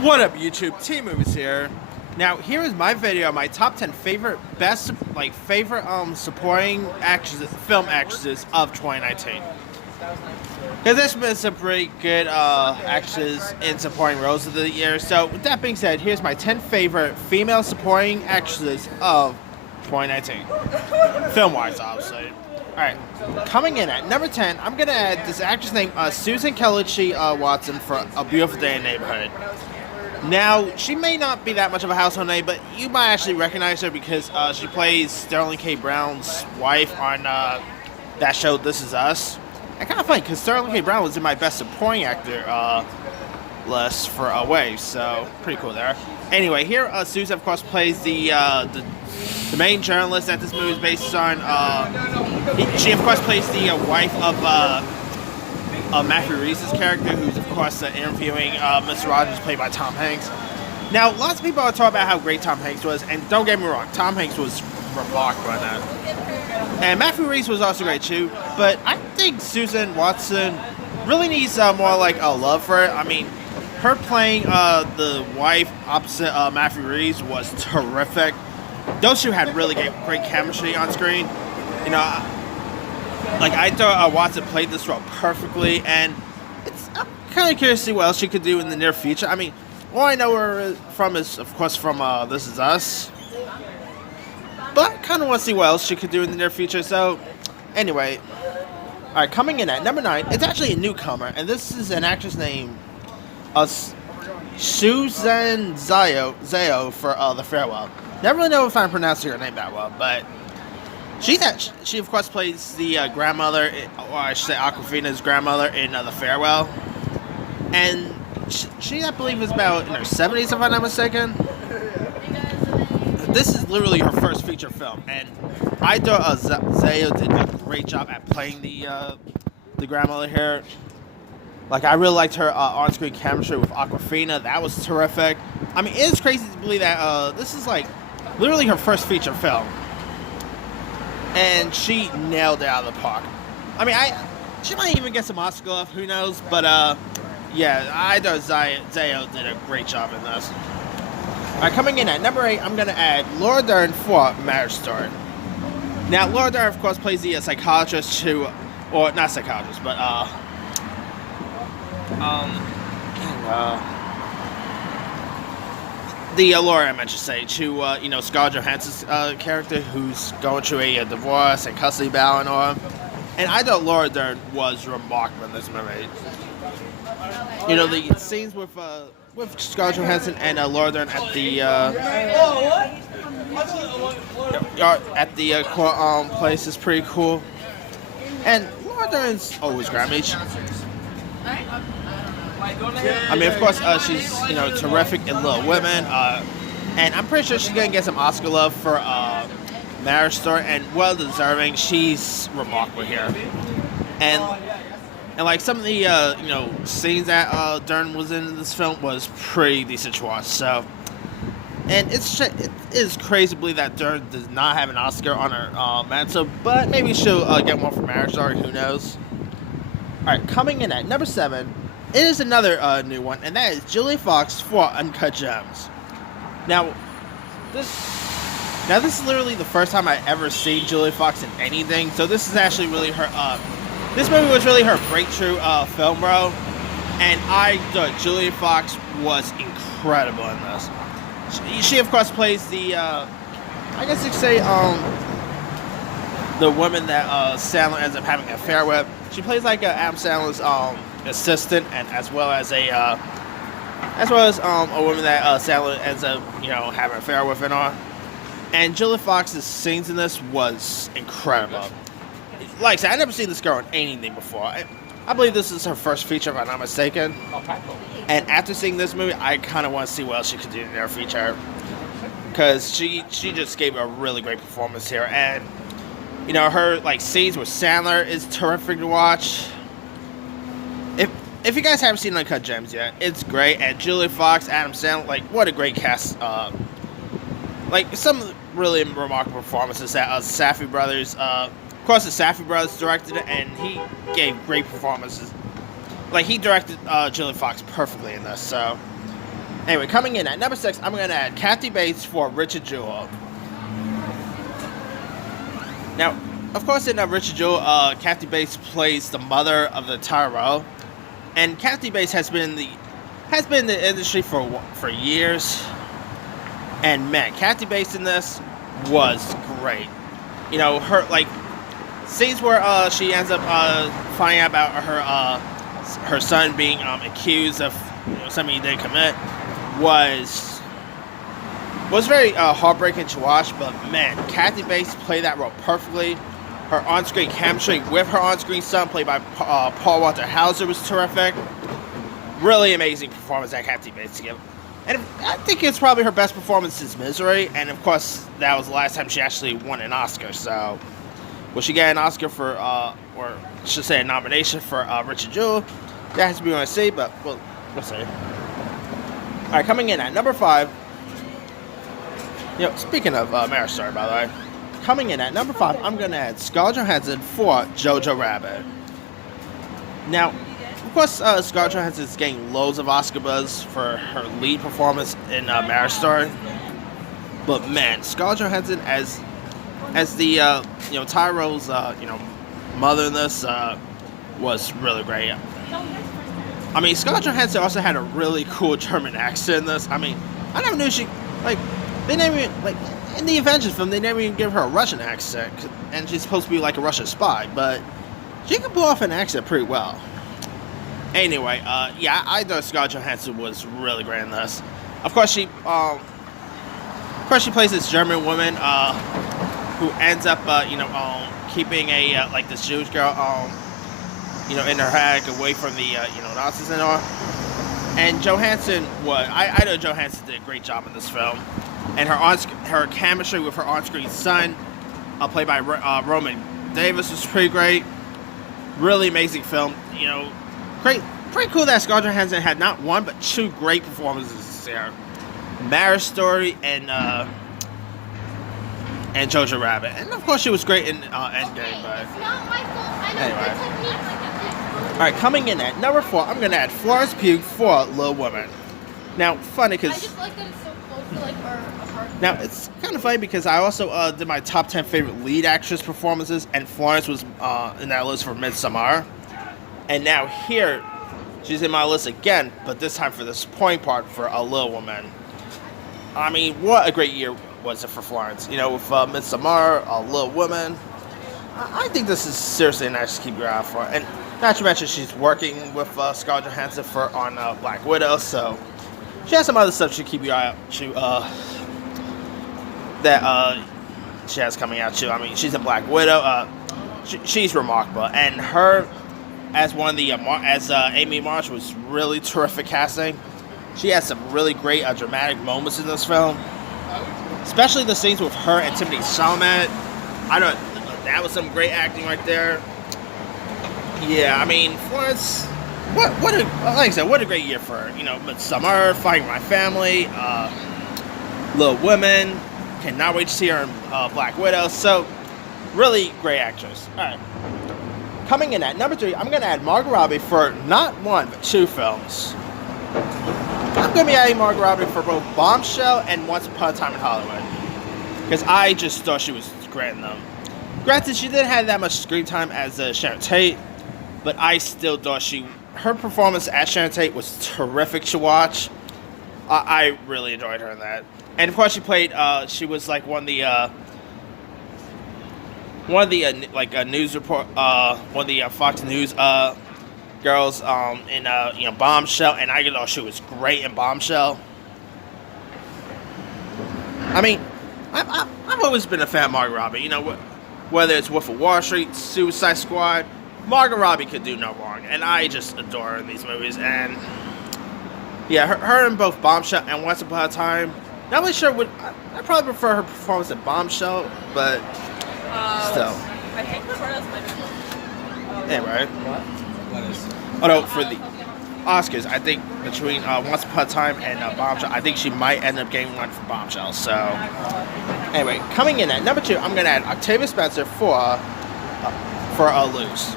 What up, YouTube? T-Movies here. Now, here is my video, my top 10 favorite supporting actresses, film actresses of 2019. Because there's been some pretty good actresses in supporting roles of the year. So, with that being said, here's my 10 favorite female supporting actresses of 2019. Film-wise, obviously. Alright, coming in at number 10, I'm going to add this actress named Susan Kelechi Watson for A Beautiful Day in the Neighborhood. Now, she may not be that much of a household name, but you might actually recognize her because she plays Sterling K. Brown's wife on that show This Is Us. And kind of funny because Sterling K. Brown was in my best supporting actor list for Away, so pretty cool there. Anyway, here Susan, of course, plays the main journalist that this movie is based on. She, of course, plays the wife of Matthew Reese's character, who's, of course, interviewing Mr. Rogers, played by Tom Hanks. Now, lots of people are talking about how great Tom Hanks was, and don't get me wrong, Tom Hanks was remarkable in that. And Matthew Reese was also great, too, but I think Susan Watson really needs more, like, a love for it. I mean, her playing the wife opposite Matthew Reese was terrific. Those two had really great chemistry on screen. You know, like, I thought Watson played this role perfectly, and I'm kind of curious to see what else she could do in the near future. I mean, all I know her from is, of course, from This Is Us. But I kind of want to see what else she could do in the near future, so anyway. Alright, coming in at number 9, it's actually a newcomer, and this is an actress named Susan Zhao for The Farewell. Never really know if I'm pronouncing her name that well, but she, of course, plays the grandmother, or I should say Awkwafina's grandmother in The Farewell. And she, I believe, is about in her 70s, if I'm not mistaken. This is literally her first feature film, and I thought Zhao did a great job at playing the grandmother here. Like, I really liked her on-screen chemistry with Awkwafina. That was terrific. I mean, it's crazy to believe that this is, like, literally her first feature film. And she nailed it out of the park. I mean, she might even get some Oscar love, who knows? But, yeah, I thought Zhao did a great job in this. Alright, coming in at number 8, I'm going to add Laura Dern for Marriage Story. Now, Laura Dern, of course, plays the psychologist who, or not psychologist, but, the lawyer, I meant to say, to, Scarlett Johansson's character, who's going through a divorce and custody battle and all. And I thought Laura Dern was remarkable in this movie. You know, the scenes with Scarlett Johansson and Laura Dern at the court place is pretty cool. And Laura Dern's always Grammy. I mean, of course, she's, terrific in Little Women, and I'm pretty sure she's going to get some Oscar love for Marriage Story, and well-deserving. She's remarkable here. And like, some of the, scenes that Dern was in this film was pretty decent to watch, so. And it is crazy to believe that Dern does not have an Oscar on her mantle, but maybe she'll get one for Marriage Story, who knows. Alright, coming in at number 7, it is another new one, and that is Julia Fox for Uncut Gems. Now, this is literally the first time I ever seen Julia Fox in anything, so this is actually really her, this movie was really her breakthrough film role, and I thought Julia Fox was incredible in this. She of course, plays the, I guess you could say, the woman that Sandler ends up having an affair with. She plays like Adam Sandler's assistant, and as well as a woman that Sandler ends up, having an affair with and all. And Julia Fox's scenes in this was incredible. Like I said, I've never seen this girl in anything before. I believe this is her first feature, if I'm not mistaken. And after seeing this movie, I kind of want to see what else she could do in their feature, because she just gave a really great performance here. And her like scenes with Sandler is terrific to watch. If you guys haven't seen Uncut Gems yet, it's great. And Julia Fox, Adam Sandler, like, what a great cast. Like, some really remarkable performances that Safdie brothers. Of course, the Safdie brothers directed it, and he gave great performances. Like, he directed Julia Fox perfectly in this. So, Anyway, coming in at number 6, I'm going to add Kathy Bates for Richard Jewell. Now, of course, in Richard Jewell, Kathy Bates plays the mother of the Tyrell, and Kathy Bates has been in the industry for years. And man, Kathy Bates in this was great. You know, her scenes where she ends up finding out about her son being accused of something he didn't commit was very heartbreaking to watch. But man, Kathy Bates played that role perfectly. Her on-screen chemistry with her on-screen son, played by Paul Walter Hauser, was terrific. Really amazing performance that Kathy Bates gave. And I think it's probably her best performance since Misery. And of course, that was the last time she actually won an Oscar. So, will she get an Oscar for, or I should say a nomination for Richard Jewell? That has to be on see, but we'll see. Alright, coming in at number 5. Speaking of Marriage Story, by the way. Coming in at number 5, I'm going to add Scarlett Johansson for Jojo Rabbit. Now, of course, Scarlett Johansson is getting loads of Oscar buzz for her lead performance in Marriage Story. But man, Scarlett Johansson as the Tyrell's mother in this was really great. I mean, Scarlett Johansson also had a really cool German accent in this. I mean, I never knew they never even, in the Avengers film, they never even give her a Russian accent, and she's supposed to be like a Russian spy, but she can pull off an accent pretty well. Anyway, I thought Scarlett Johansson was really great in this. Of course, she plays this German woman who ends up, keeping this Jewish girl, in her head away from the, Nazis and all. And Johansson I know Johansson did a great job in this film. And her chemistry with her on-screen son, played by Roman Davis, was pretty great. Really amazing film. Pretty cool that Scarlett Johansson had not one but 2 great performances there. Marriage Story and Jojo Rabbit. And of course she was great in Endgame, but anyway. Alright, coming in at number 4, I'm going to add Florence Pugh for Little Women. Now, funny because... I just like that it's so close to her. Now, it's kind of funny because I also did my top 10 favorite lead actress performances, and Florence was in that list for Midsommar. And now here, she's in my list again, but this time for the supporting part for A Little Woman. I mean, what a great year was it for Florence. With Midsommar, A Little Woman. I think this is seriously an actress to keep your eye out for. And not to mention, she's working with Scarlett Johansson on Black Widow, so she has some other stuff she keep your eye out to. That she has coming out too. I mean, she's a Black Widow. She's remarkable, and her as one of the as Amy Marsh was really terrific casting. She has some really great dramatic moments in this film, especially the scenes with her and Timothée Chalamet. That was some great acting right there. Yeah, I mean, Florence. What a great year for her. Midsommar, Fighting My Family, Little Women. Cannot wait to see her in Black Widow. So, really great actress. Alright. Coming in at number 3, I'm going to add Margot Robbie for not 1, but 2 films. I'm going to be adding Margot Robbie for both Bombshell and Once Upon a Time in Hollywood. Because I just thought she was great in them. Granted, she didn't have that much screen time as Sharon Tate, but I still thought her performance as Sharon Tate was terrific to watch. I really enjoyed her in that. And of course, she was like one of the news report, one of the Fox News girls in Bombshell, and I thought she was great in Bombshell. I mean, I've always been a fan of Margot Robbie. Whether it's Wolf of Wall Street, Suicide Squad, Margot Robbie could do no wrong, and I just adore her in these movies. And yeah, her in both Bombshell and Once Upon a Time. Not really sure I probably prefer her performance in Bombshell, but still. I think Roberta's might be. Anyway. What is? Although for the Oscars, I think between Once Upon a Time and Bombshell, I think she might end up getting one for Bombshell. So anyway, coming in at number 2, I'm going to add Octavia Spencer for Loose.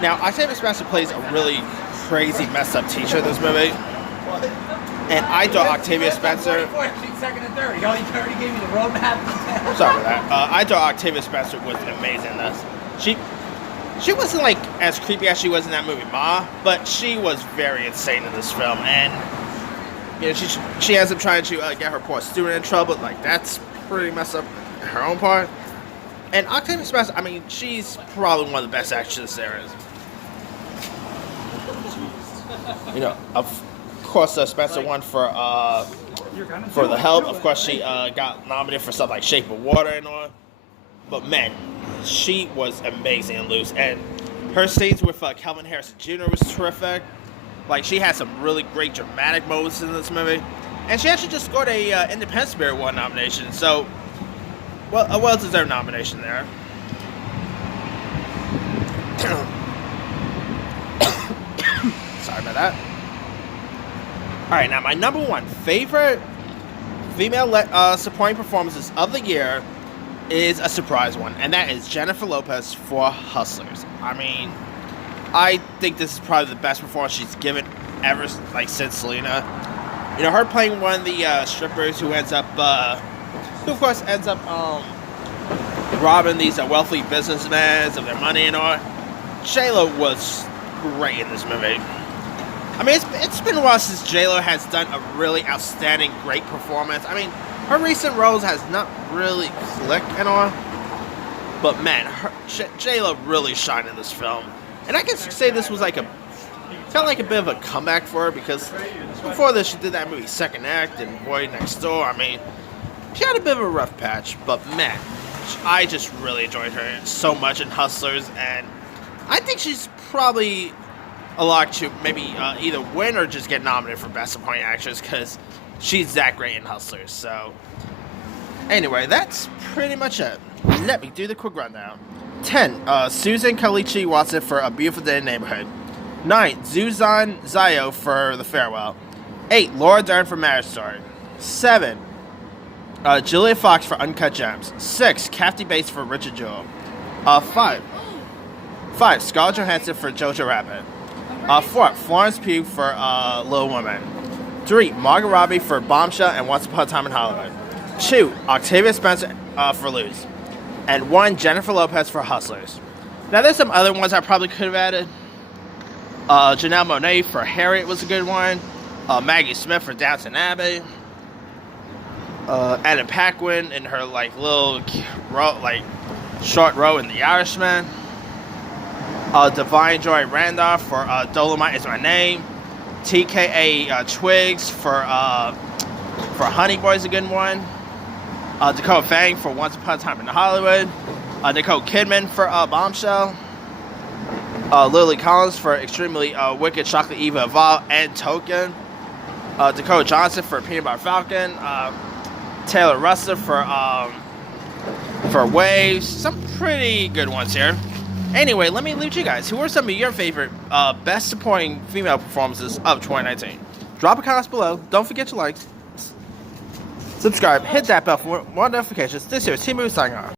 Now, Octavia Spencer plays a really crazy, messed up teacher in this movie. And I thought Octavia Spencer. Second and third. He already gave me the roadmap. Sorry about that. I thought Octavia Spencer was amazing in this. She wasn't like as creepy as she was in that movie Ma, but she was very insane in this film, and you know she ends up trying to get her poor student in trouble. Like that's pretty messed up her own part. And Octavia Spencer, I mean, she's probably one of the best actresses there is. You know, of course, Spencer won for The Help. Of course, she got nominated for stuff like Shape of Water and all. But man, she was amazing in Luce, and her scenes with Kelvin Harrison Jr. was terrific. Like she had some really great dramatic moments in this movie, and she actually just scored a Independent Spirit Award nomination. So, well, a well-deserved nomination there. Sorry about that. All right, now my number one favorite female supporting performances of the year is a surprise one, and that is Jennifer Lopez for Hustlers. I mean, I think this is probably the best performance she's given ever, like since Selena. You know, her playing one of the strippers who ends up, who of course ends up robbing these wealthy businessmen of their money and all. J-Lo was great in this movie. I mean, it's been a while since J-Lo has done a really outstanding, great performance. I mean, her recent roles has not really clicked and all, but man, J-Lo really shined in this film. And I can say this was like felt like a bit of a comeback for her, because before this she did that movie Second Act and Boy Next Door. I mean, she had a bit of a rough patch, but man, I just really enjoyed her so much in Hustlers, and I think she's probably a lot to maybe either win or just get nominated for Best Supporting Actress, because she's that great in Hustlers. So anyway, that's pretty much it. Let me do the quick rundown. 10, Susan Kalichi Watson for A Beautiful Day in the Neighborhood. 9, Zuzan Zayo for The Farewell. 8, Laura Dern for Marriage Story. 7, Julia Fox for Uncut Gems. 6, Kathy Bates for Richard Jewell. 5, Scarlett Johansson for Jojo Rabbit. 4, Florence Pugh for Little Women. 3, Margot Robbie for Bombshell and Once Upon a Time in Hollywood. 2, Octavia Spencer for Luce. And 1, Jennifer Lopez for Hustlers. Now there's some other ones I probably could have added. Janelle Monáe for Harriet was a good one. Maggie Smith for Downton Abbey. Anna Paquin in her like little short role in The Irishman. Divine Joy Randolph for Dolomite Is My Name. TKA Twigs for Honey Boy is a good one. Dakota Fanning for Once Upon a Time in Hollywood. Nicole Kidman for Bombshell. Lily Collins for Extremely Wicked Chocolate Eva Eval and Token. Dakota Johnson for Peanut Butter Falcon. Taylor Russell for Waves. Some pretty good ones here. Anyway, let me leave you guys. Who are some of your favorite best supporting female performances of 2019? Drop a comment below. Don't forget to like, subscribe, hit that bell for more notifications. This here is Timu signing off.